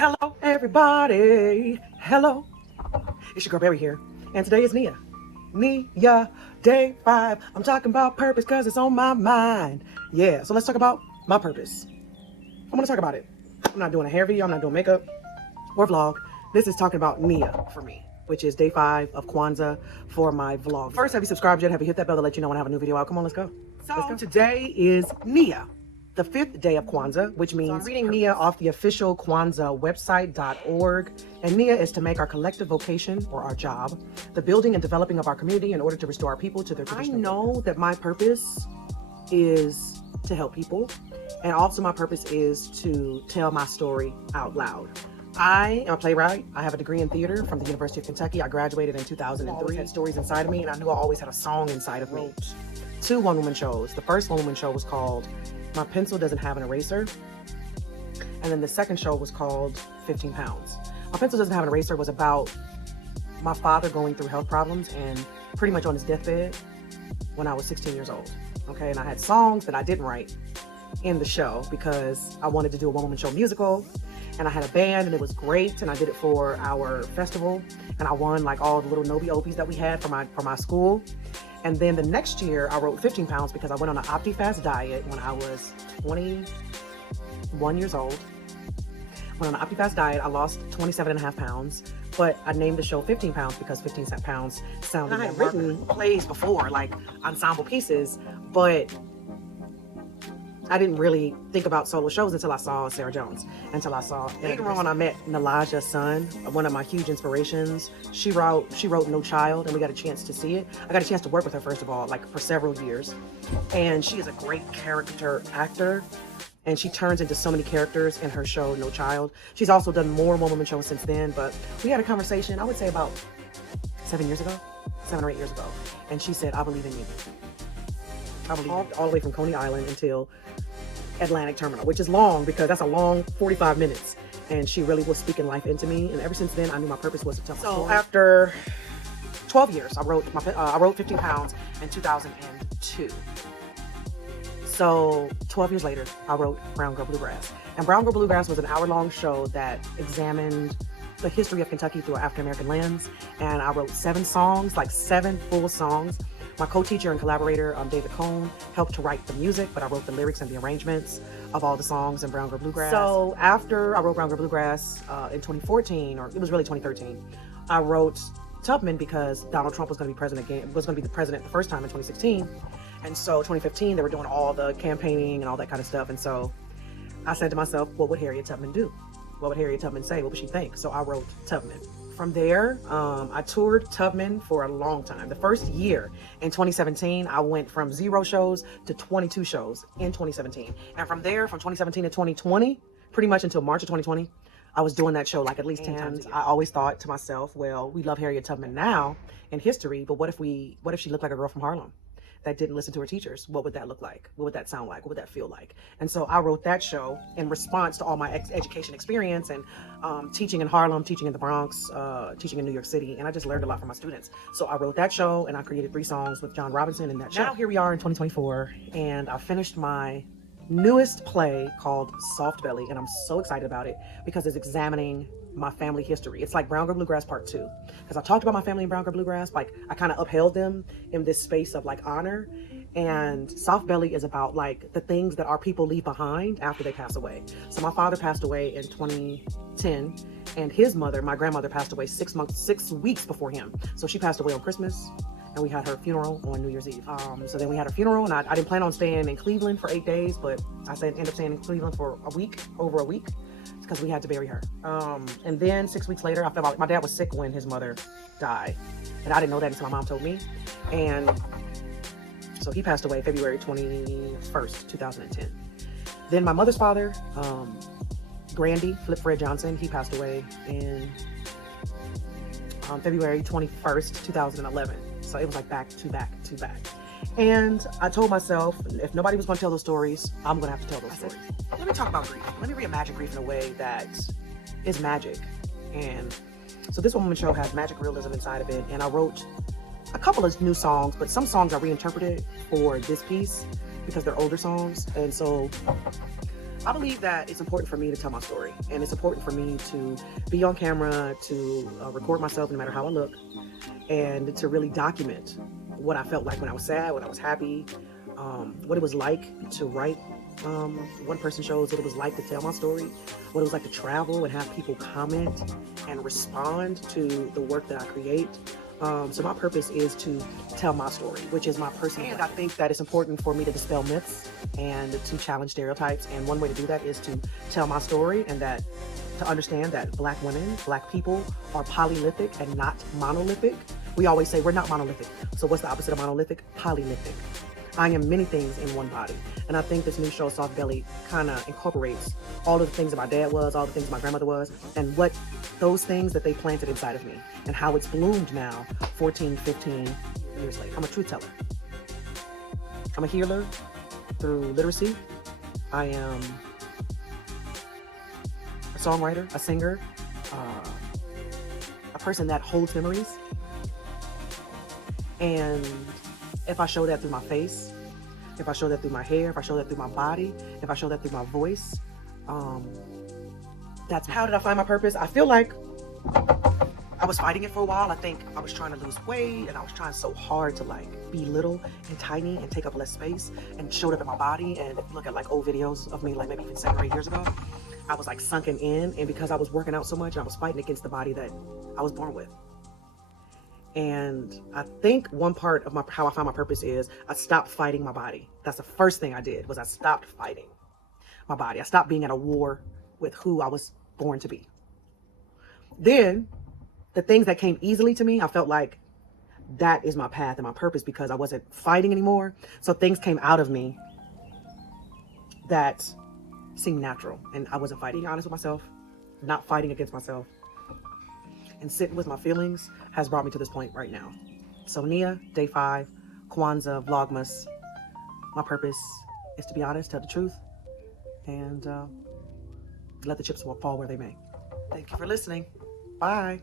Hello, everybody. Hello. It's your girl Berry here. And today is Nia. Nia, day 5. I'm talking about purpose because it's on my mind. Yeah, so let's talk about my purpose. I'm going to talk about it. I'm not doing a hair video. I'm not doing makeup or vlog. This is talking about Nia for me, which is day 5 of Kwanzaa for my vlog. First, have you subscribed yet? Have you hit that bell to let you know when I have a new video out? Come on, let's go. So today is Nia, the 5th day of Kwanzaa, which means I'm reading Nia off the official Kwanzaa website.org. And Nia is to make our collective vocation, or our job, the building and developing of our community in order to restore our people to their traditional. I know that my purpose is to help people, and also my purpose is to tell my story out loud. I am a playwright. I have a degree in theater from the University of Kentucky. I graduated in 2003. I had stories inside of me, and I knew I always had a song inside of me. 2 one-woman shows. The first one-woman show was called My Pencil Doesn't Have an Eraser. And then the second show was called 15 Pounds. My Pencil Doesn't Have an Eraser was about my father going through health problems and pretty much on his deathbed when I was 16 years old. Okay, and I had songs that I didn't write in the show because I wanted to do a one-woman show musical. And I had a band and it was great. And I did it for our festival. And I won like all the little Nobi Opies that we had for my school. And then the next year I wrote 15 Pounds because I went on an OptiFast diet when I was 21 years old. Went on an OptiFast diet, I lost 27.5 pounds, but I named the show 15 Pounds because 15 pounds sounded more. I had written plays before, like ensemble pieces, but I didn't really think about solo shows until I saw Sarah Jones, until I saw, later on I met Nalaja Sun, one of my huge inspirations. She wrote No Child, and we got a chance to see it. I got a chance to work with her, first of all, like for several years. And she is a great character actor, and she turns into so many characters in her show, No Child. She's also done more one-woman shows since then, but we had a conversation, I would say about 7 or 8 years ago. And she said, I believe in you. I believe all the way from Coney Island until Atlantic Terminal, which is long because that's a long 45 minutes. And she really was speaking life into me. And ever since then, I knew my purpose was to tell my story. So after 12 years, I wrote 15 Pounds in 2002. So 12 years later, I wrote Brown Girl Bluegrass. And Brown Girl Bluegrass was an hour-long show that examined the history of Kentucky through an African-American lens. And I wrote 7 songs, like 7 full songs. My co-teacher and collaborator, David Cohn, helped to write the music, but I wrote the lyrics and the arrangements of all the songs in Brown Girl Bluegrass. So after I wrote Brown Girl Bluegrass in 2014, or it was really 2013, I wrote Tubman because Donald Trump was going to be president again, was going to be the president the first time in 2016. And so 2015, they were doing all the campaigning and all that kind of stuff. And so I said to myself, what would Harriet Tubman do? What would Harriet Tubman say? What would she think? So I wrote Tubman. From there, I toured Tubman for a long time. The first year in 2017, I went from 0 shows to 22 shows in 2017. And from there, from 2017 to 2020, pretty much until March of 2020, I was doing that show like at least 10 times a year. I always thought to myself, well, we love Harriet Tubman now in history, but what if she looked like a girl from Harlem that didn't listen to her teachers? What would that look like? What would that sound like? What would that feel like? And so I wrote that show in response to all my education experience and teaching in Harlem, teaching in the Bronx, teaching in New York City. And I just learned a lot from my students. So I wrote that show and I created 3 songs with John Robinson in that show. Now here we are in 2024 and I finished my newest play called Soft Belly, and I'm so excited about it because it's examining my family history. It's like Brown Girl Bluegrass Part 2, because I talked about my family in Brown Girl Bluegrass, like I kind of upheld them in this space of like honor, and Soft Belly is about like the things that our people leave behind after they pass away. So my father passed away in 2010, and his mother, my grandmother, passed away 6 weeks before him. So she passed away on Christmas, and we had her funeral on New Year's Eve. So then we had her funeral, and I didn't plan on staying in Cleveland for 8 days, but I ended up staying in Cleveland for over a week, because we had to bury her. And then 6 weeks later, I felt like my dad was sick when his mother died, and I didn't know that until my mom told me. And so he passed away February 21st, 2010. Then my mother's father, Grandy Flip Fred Johnson, he passed away in February 21st, 2011. So it was like back to back to back. And I told myself, if nobody was going to tell those stories, I'm going to have to tell those stories. Let me talk about grief. Let me reimagine grief in a way that is magic. And so this one-woman show has magic realism inside of it. And I wrote a couple of new songs, but some songs I reinterpreted for this piece because they're older songs. And so I believe that it's important for me to tell my story, and it's important for me to be on camera, to record myself no matter how I look, and to really document what I felt like when I was sad, when I was happy, what it was like to write one person shows, what it was like to tell my story, what it was like to travel and have people comment and respond to the work that I create. So my purpose is to tell my story, which is my personal. And I think that it's important for me to dispel myths and to challenge stereotypes. And one way to do that is to tell my story, and that to understand that Black women, Black people are polylithic and not monolithic. We always say we're not monolithic. So what's the opposite of monolithic? Polylithic. I am many things in one body. And I think this new show, Soft Belly, kind of incorporates all of the things that my dad was, all the things my grandmother was, and what those things that they planted inside of me, and how it's bloomed now, 14, 15 years later. I'm a truth teller. I'm a healer through literacy. I am a songwriter, a singer, a person that holds memories. And if I show that through my face, if I show that through my hair, if I show that through my body, if I show that through my voice, that's how did I find my purpose? I feel like I was fighting it for a while. I think I was trying to lose weight, and I was trying so hard to like be little and tiny and take up less space, and showed up in my body. And if you look at like old videos of me, like maybe even 7 or 8 years ago, I was like sunken in, and because I was working out so much, I was fighting against the body that I was born with. And I think one part of how I found my purpose is I stopped fighting my body. That's the first thing I did, was I stopped fighting my body. I stopped being at a war with who I was born to be. Then the things that came easily to me, I felt like that is my path and my purpose, because I wasn't fighting anymore. So things came out of me that seemed natural, and I wasn't fighting. Being honest with myself, not fighting against myself, and sitting with my feelings has brought me to this point right now. So Nia, day 5, Kwanzaa, Vlogmas. My purpose is to be honest, tell the truth, and let the chips fall where they may. Thank you for listening. Bye.